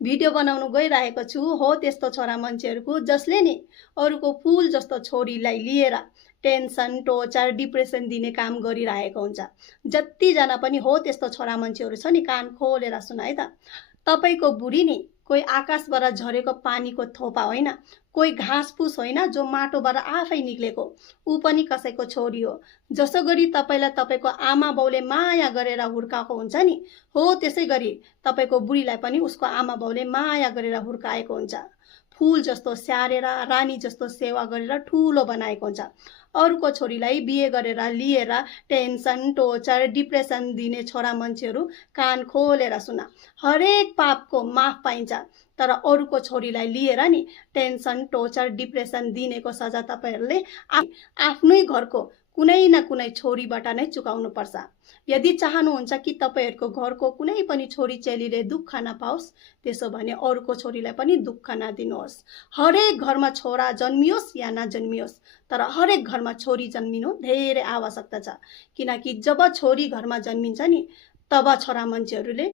Video बनाउन गइरहेको छु। हो त्यस्तो छोरा मान्छेहरूको जसले नि अरूको फुल जस्तो छोरीलाई लिएर टेन्सन, टोर्चर, डिप्रेसन दिने काम गरिरहेको हुन्छ। जतिजना पनि हो त्यस्तो छोरा मान्छेहरू छ नि, कान खोलेर सुन है त। तपाईको बुढी नि कोही आकाशबाट झरेको पानीको थोपा होइन, कोही घाँसफुस होइन जो माटोबाट आफै निक्लेको। ऊ पनि कसैको छोरी हो। जसो गरी तपाईलाई तपाईको आमा बाउले माया गरेर हुर्काएको हुन्छ नि, हो त्यसै गरी तपाईको बुढीलाई पनि उसको आमा बाउले माया गरेर हुर्काएको हुन्छ। फूल जस्तो स्याहारेर, रानी जस्तो सेवा गरेर ठुलो बनाएको हुन्छ। अरूको छोरीलाई बिहे गरेर लिएर टेन्सन, टोर्चर, डिप्रेसन दिने छोरा मान्छेहरू कान खोलेर सुन। हरेक पापको माफ पाइन्छ, तर अरूको छोरीलाई लिएर नि टेन्सन, टोर्चर, डिप्रेसन दिनेको सजा तपाईहरूले आफ्नै घरको कुनै न कुनै छोरीबाट नै चुकाउनु पर्छ। यदि चाहनुहुन्छ कि तपाईहरूको घरको कुनै पनि छोरी चेलीले दुःख नपाओस्, त्यसो भने अरूको छोरीलाई पनि दुःख नदिनुहोस्। हरेक घरमा छोरा जन्मियोस् या नजन्मियोस्, तर हरेक घरमा छोरी जन्मिनु धेरै आवश्यकता छ। किनकि जब छोरी घरमा जन्मिन्छ नि, तब छोरा मान्छेहरूले